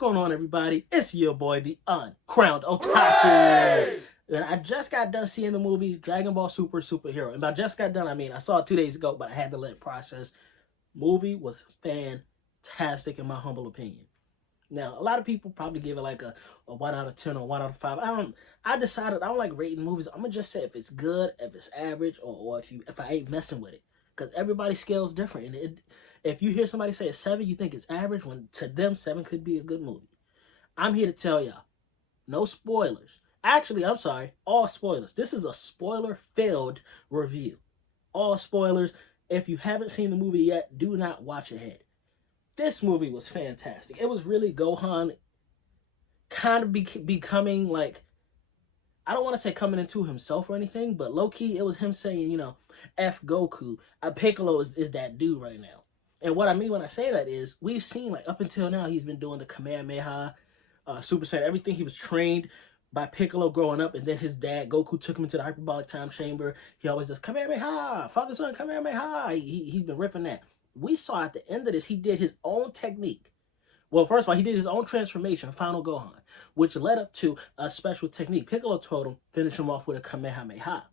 going on, everybody? It's your boy, the uncrowned Otaku. And I just got done seeing the movie Dragonball Superhero. And by just got done, I mean I saw it 2 days ago, but I had to let it process. Movie was fantastic in my humble opinion. Now, a lot of people probably give it like a 1 out of 10 or 1 out of 5. I decided I don't like rating movies. I'm gonna just say if it's good, if it's average, or if I ain't messing with it. Because everybody's scale is different. And if you hear somebody say a 7, you think it's average, when to them 7 could be a good movie. I'm here to tell y'all, no spoilers. Actually, I'm sorry, all spoilers. This is a spoiler-filled review. All spoilers. If you haven't seen the movie yet, do not watch ahead. This movie was fantastic. It was really Gohan kind of becoming like, I don't want to say coming into himself or anything, but low-key it was him saying, F Goku. Piccolo is that dude right now. And what I mean when I say that is, we've seen, like, up until now, he's been doing the Kamehameha, Super Saiyan, everything. He was trained by Piccolo growing up, and then his dad, Goku, took him into the hyperbolic time chamber. He always does Kamehameha, father, son, Kamehameha. He's been ripping that. We saw at the end of this, he did his own technique. Well, first of all, he did his own transformation, Final Gohan, which led up to a special technique. Piccolo told him, finish him off with a Kamehameha.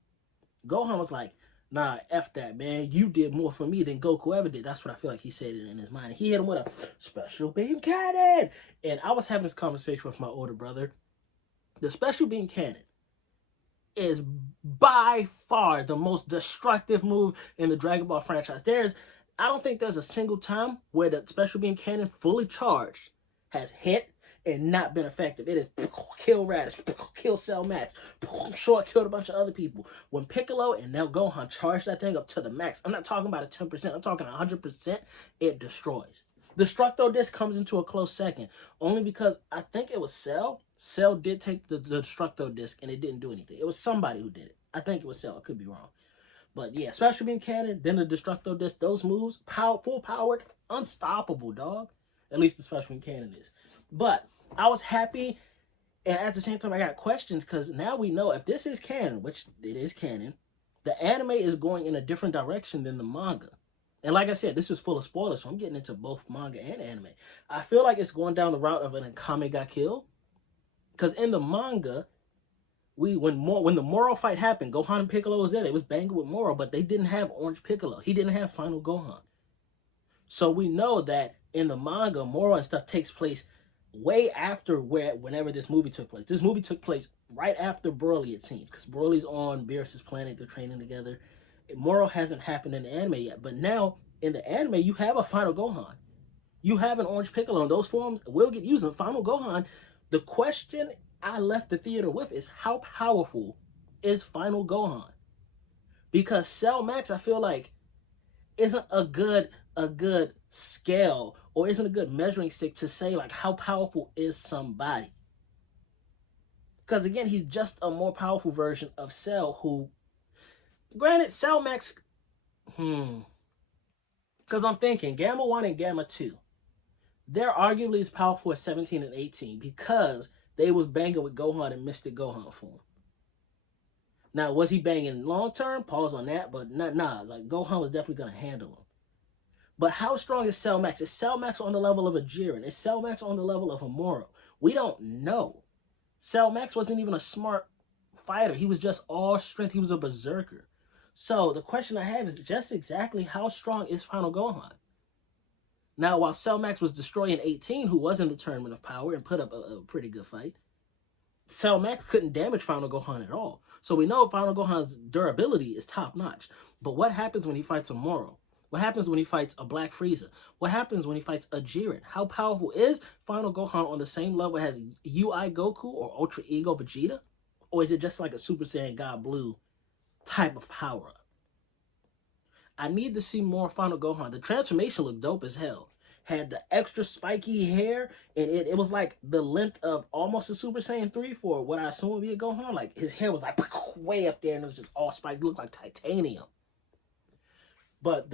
Gohan was like, nah, F that, man. You did more for me than Goku ever did. That's what I feel like he said it in his mind. He hit him with a special beam cannon. And I was having this conversation with my older brother. The special beam cannon is by far the most destructive move in the Dragon Ball franchise. I don't think there's a single time where the special beam cannon fully charged has hit and not been effective. It is kill Raditz, kill Cell Max, short killed a bunch of other people. When Piccolo and now Gohan charge that thing up to the max, I'm not talking about a 10%, I'm talking 100%, it destroys. Destructo Disc comes into a close second, only because I think it was Cell. Cell did take the Destructo Disc and it didn't do anything. It was somebody who did it. I think it was Cell, I could be wrong. But yeah, Special Beam Cannon, then the Destructo Disc, those moves, full powered, unstoppable, dog. At least the Special Beam Cannon is. But I was happy, and at the same time I got questions, because now we know if this is canon, which it is canon, the anime is going in a different direction than the manga. And like I said, this is full of spoilers, so I'm getting into both manga and anime. I feel like it's going down the route of an Akame got killed. Because in the manga, when the Moro fight happened, Gohan and Piccolo was there. They was banging with Moro, but they didn't have Orange Piccolo. He didn't have Final Gohan. So we know that in the manga, Moro and stuff takes place way after whenever this movie took place. This movie took place right after Broly, it seems, because Broly's on Beerus's planet. They're training together. Moro hasn't happened in the anime yet, but now in the anime, you have a Final Gohan. You have an Orange Piccolo, and those forms will get used in Final Gohan. The question I left the theater with is, how powerful is Final Gohan? Because Cell Max, I feel like, isn't a good scale, or isn't a good measuring stick to say, like, how powerful is somebody. Because again, he's just a more powerful version of Cell, who, granted, Cell Max, because I'm thinking Gamma 1 and Gamma 2, they're arguably as powerful as 17 and 18 because they was banging with Gohan in Mystic Gohan form. Now, was he banging long term? Pause on that, but nah, like, Gohan was definitely going to handle him. But how strong is Cell Max? Is Cell Max on the level of a Jiren? Is Cell Max on the level of a Moro? We don't know. Cell Max wasn't even a smart fighter. He was just all strength. He was a berserker. So the question I have is just exactly how strong is Final Gohan? Now, while Cell Max was destroying 18, who was in the Tournament of Power and put up a pretty good fight, Cell Max couldn't damage Final Gohan at all. So we know Final Gohan's durability is top-notch. But what happens when he fights a Moro? What happens when he fights a Black Frieza? What happens when he fights a Jiren? How powerful is Final Gohan on the same level as UI Goku or Ultra Ego Vegeta? Or is it just like a Super Saiyan God Blue type of power-up? I need to see more Final Gohan. The transformation looked dope as hell. Had the extra spiky hair, and it was like the length of almost a Super Saiyan 3 for what I assume would be a Gohan. Like, his hair was like way up there, and it was just all spiky. It looked like titanium. But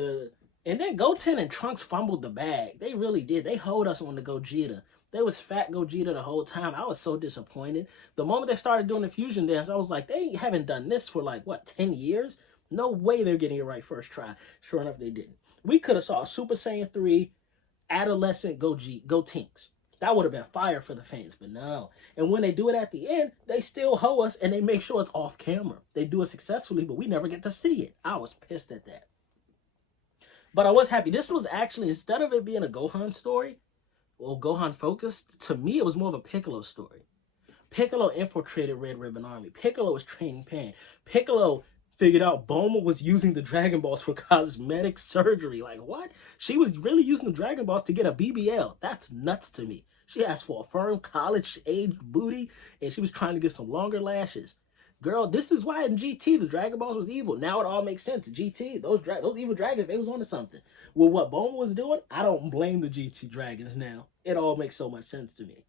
and then Goten and Trunks fumbled the bag. They really did. They hold us on the Gogeta. They was fat Gogeta the whole time. I was so disappointed. The moment they started doing the fusion dance, I was like, they haven't done this for like, what, 10 years? No way they're getting it right first try. Sure enough, they didn't. We could have saw a Super Saiyan 3 adolescent Gotenks. That would have been fire for the fans, but no. And when they do it at the end, they still hoe us and they make sure it's off camera. They do it successfully, but we never get to see it. I was pissed at that. But I was happy. This was actually, instead of it being a Gohan story, or Gohan focused, to me it was more of a Piccolo story. Piccolo infiltrated Red Ribbon Army. Piccolo was training Pan. Piccolo figured out Bulma was using the Dragon Balls for cosmetic surgery. Like, what? She was really using the Dragon Balls to get a BBL. That's nuts to me. She asked for a firm college-age booty, and she was trying to get some longer lashes. Girl, this is why in GT the Dragon Balls was evil. Now it all makes sense. GT, those evil dragons, they was onto something. With what Bulma was doing, I don't blame the GT dragons now. It all makes so much sense to me.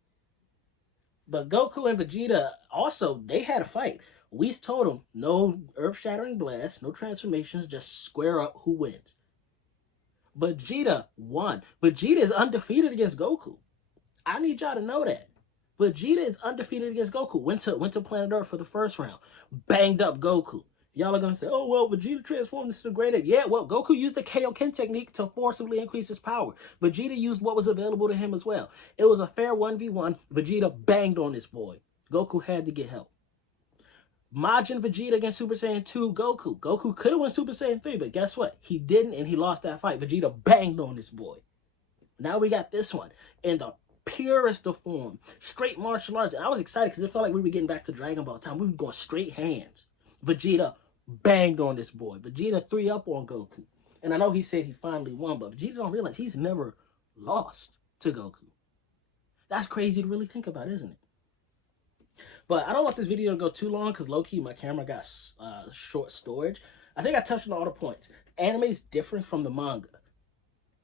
But Goku and Vegeta, also, they had a fight. Whis told them, no earth-shattering blast, no transformations, just square up who wins. Vegeta won. Vegeta is undefeated against Goku. I need y'all to know that. Vegeta is undefeated against Goku. Went to planet Earth for the first round. Banged up Goku. Y'all are going to say, oh, well, Vegeta transformed into the great ape. Yeah, well, Goku used the Kaioken technique to forcibly increase his power. Vegeta used what was available to him as well. It was a fair 1v1. Vegeta banged on this boy. Goku had to get help. Majin Vegeta against Super Saiyan 2 Goku. Goku could have won Super Saiyan 3, but guess what? He didn't, and he lost that fight. Vegeta banged on this boy. Now we got this one in the purest of form. Straight martial arts. And I was excited because it felt like we were getting back to Dragon Ball time. We were going straight hands. Vegeta banged on this boy. Vegeta 3-up on Goku. And I know he said he finally won, but Vegeta don't realize he's never lost to Goku. That's crazy to really think about, isn't it? But I don't want this video to go too long because low-key my camera got short storage. I think I touched on all the points. Anime is different from the manga.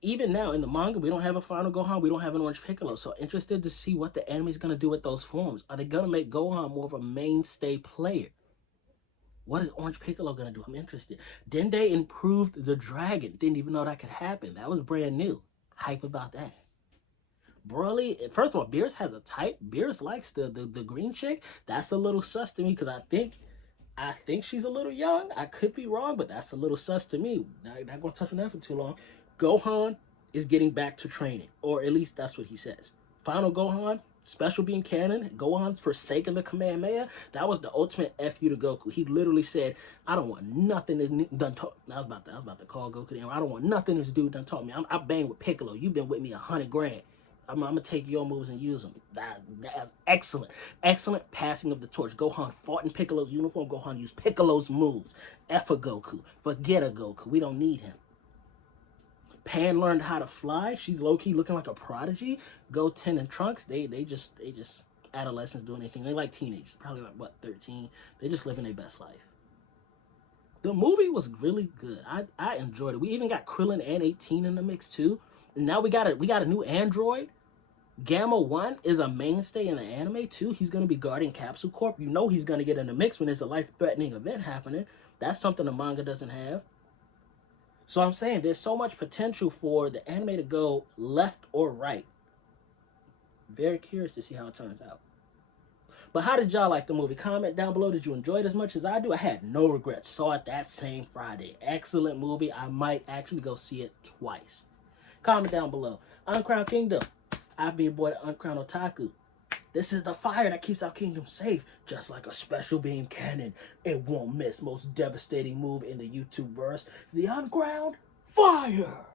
Even now in the manga, we don't have a final Gohan. We don't have an Orange Piccolo. So interested to see what the anime is going to do with those forms. Are they going to make Gohan more of a mainstay player? What is Orange Piccolo going to do? I'm interested. Dende improved the dragon. Didn't even know that could happen. That was brand new. Hype about that. Broly, first of all, Beerus has a type. Beerus likes the green chick. That's a little sus to me because I think she's a little young. I could be wrong, but that's a little sus to me. Not going to touch on that for too long. Gohan is getting back to training, or at least that's what he says. Final Gohan, special beam cannon, Gohan's forsaken the Kamehameha. That was the ultimate FU to Goku. He literally said, I don't want nothing that's done taught. I was about to call Goku there. I don't want nothing this dude done taught me. I bang with Piccolo. You've been with me 100 grand. I'm going to take your moves and use them. That's excellent. Excellent passing of the torch. Gohan fought in Piccolo's uniform. Gohan used Piccolo's moves. F a Goku. Forget a Goku. We don't need him. Pan learned how to fly. She's low-key looking like a prodigy. Goten and Trunks, they just adolescents doing anything. They like teenagers. Probably like, what, 13? They just living their best life. The movie was really good. I enjoyed it. We even got Krillin and 18 in the mix too. And now we got a new android. Gamma 1 is a mainstay in the anime too. He's going to be guarding Capsule Corp. You know he's going to get in the mix when there's a life-threatening event happening. That's something the manga doesn't have. So I'm saying there's so much potential for the anime to go left or right. Very curious to see how it turns out. But how did y'all like the movie? Comment down below. Did you enjoy it as much as I do? I had no regrets. Saw it that same Friday. Excellent movie. I might actually go see it twice. Comment down below. Uncrowned Kingdom. I've been your boy, the Uncrowned Otaku. This is the fire that keeps our kingdom safe. Just like a special beam cannon. It won't miss. Most devastating move in the YouTube verse. The Uncrowned Fire.